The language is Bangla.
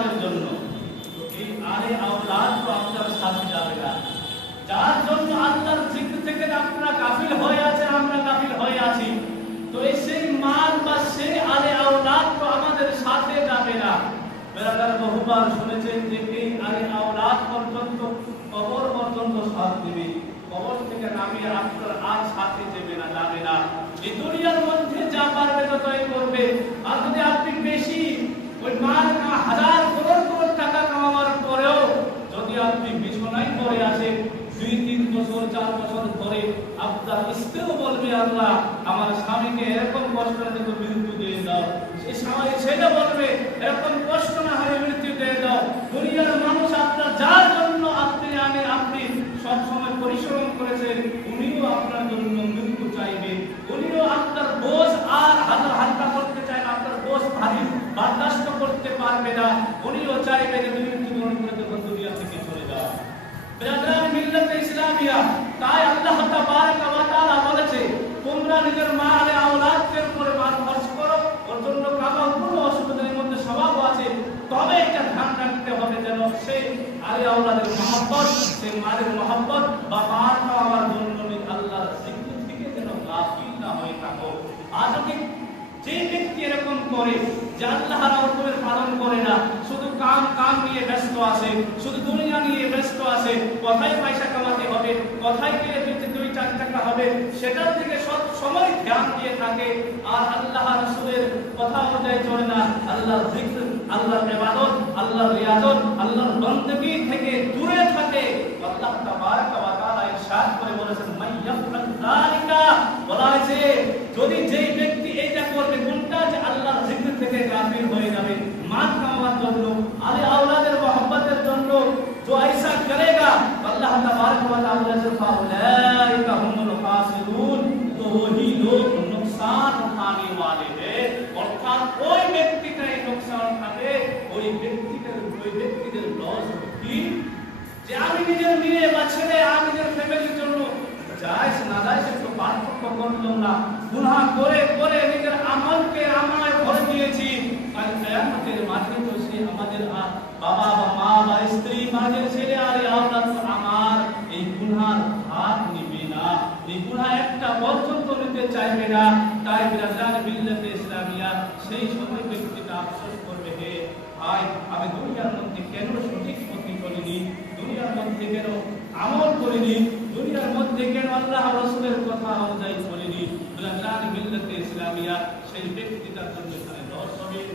আওলাদের জন্য। তো এই আলে আওলাদ তো আপনার সাথে যাবে না, যার জন্য আল্লাহর জিকির থেকে আপনারা গাফিল হয়ে আছেন, আমরা গাফিল হয়ে আছি। তো এই সেই মাল বা সেই আলে আওলাদ তো আমাদের সাথে যাবে না। বেরাদার বহুবার শুনেছেন যে এই আলে আওলাদ পর্যন্ত কবর পর্যন্ত সাথ দিবে, কবর থেকে নামিয়ে আপনার আর সাথে যাবে না। এই দুনিয়ার মধ্যে যা পারবে ততই করবে। আর যদি আপনি বেশি ওই মাল হাজার করোড় টাকা কামাবার পরেও যদি আপনি বিছানায় পড়ে আসেন 2-3 বছর 4 বছর ধরে, আপনার স্ত্রীও বলবে আল্লাহ আমার স্বামীকে এরকম কষ্ট না দিয়ে মৃত্যু দিয়ে দাও, সেই স্বামী সেটা বলবে এরকম কষ্ট না হয় মৃত্যু দিয়ে দাও। দুনিয়ার মানুষ আপনার যার জন্য আপনি সব সময় পরিশ্রম করেছেন, উনিও আপনার জন্য মৃত্যু চাইবে। উনিও আপনার বোঝ আর হালকা করতে চায় না, আপনার বোঝ ভারী বরদাস্ত করতে পারবে না। উনিও চাইবে যে তুমি মৃত্যুবরণ করে যখন দুনিয়া থেকে চলে যাও। ব্রাদার মিল্লাতে ইসলামিয়া, তাই আল্লাহ তাবারক ওয়া তাআলা বলেছে তোমরা নিজের মা আলে আওলাদের উপরে মান খরচ করো, ওর জন্য কাবা কোনো অসুবিধার মধ্যে স্বভাব আছে। তবে এটা ধ্যান রাখতে হবে যেন সেই আলে আওলাদের মহব্বত, সেই মায়ের মহব্বত বা মার খাওয়ার জন্য আল্লাহর জিকির থেকে যেন গাফিল না হয়ে থাকো। আজ যে ব্যক্তি এরকম করে যে আল্লাহর হুকুমের পালন করে না, শুধু কাম নিয়ে ব্যস্ত আছে, শুধু দুনিয়া নিয়ে ব্যস্ত আছে, কোথায় পয়সা কামাতে হবে, কোথায় গিয়ে 2-4 টাকা হবে, সেটার দিকে সব সময় ধ্যান দিয়ে থাকে, আর আল্লাহ রাসূলের কথা অনুযায়ী চলে না, আল্লাহর জিকির, আল্লাহর ইবাদত, আল্লাহর রিয়াজত, আল্লাহর বندگی থেকে দূরে থাকে। আল্লাহ তাবারক ওয়া তাআলা ইরশাদ করে বলেছেন মাইয়াফআল যালিকা, বলা হয়েছে যদি যেই ব্যক্তি এইটা করবে, কোনটা যে আল্লাহর জিকির থেকে গাফিল হয়ে যাবে, মান কামাবার জন্য, আলে আওলাদের মহব্বতের জন্য, जो ऐसा करेगा अल्लाह तबारक व तआला बलेছেন फाउलाइका हुमुल खासिरून, तो वही लोग नुकसान उठाने वाले हैं। অর্থাৎ ওই ব্যক্তিটাই নুকসান উঠাবে, ওই ব্যক্তিদের লস কি যে আমি নিজের মেয়ে বা ছেলে আমি নিজের ফ্যামিলির জন্য জায়েজ না জায়েজ একটু পার্থক্য করলাম না, গুনাহ করে নিজের আমলকে আমায় ভরে দিয়েছি, কাল কিয়ামতের মাঠে তো সে আমাদের বাবা বা মা বা স্ত্রী মাঝের ছেলে আর আওলাদ আমার এই গুনাহর হাত নিবে না, এই গুনাহ একটা পর্যন্ত নিতে চাইবে না। তাই বিরাদার মিল্লাতে ইসলামিয়া সেই সময় ব্যক্তিটা আফসোস করবে, হে ভাই আমি দুনিয়ার মধ্যে কেন সঠিক পথে চলিনি, দুনিয়ার মধ্যে কেন আমল করিনি, দুনিয়ার মধ্যে কেন আল্লাহ রাসূলের কথা অনুযায়ী চলিনি। বিরাদার মিল্লাতে ইসলামিয়া সেই ব্যক্তিটার জন্য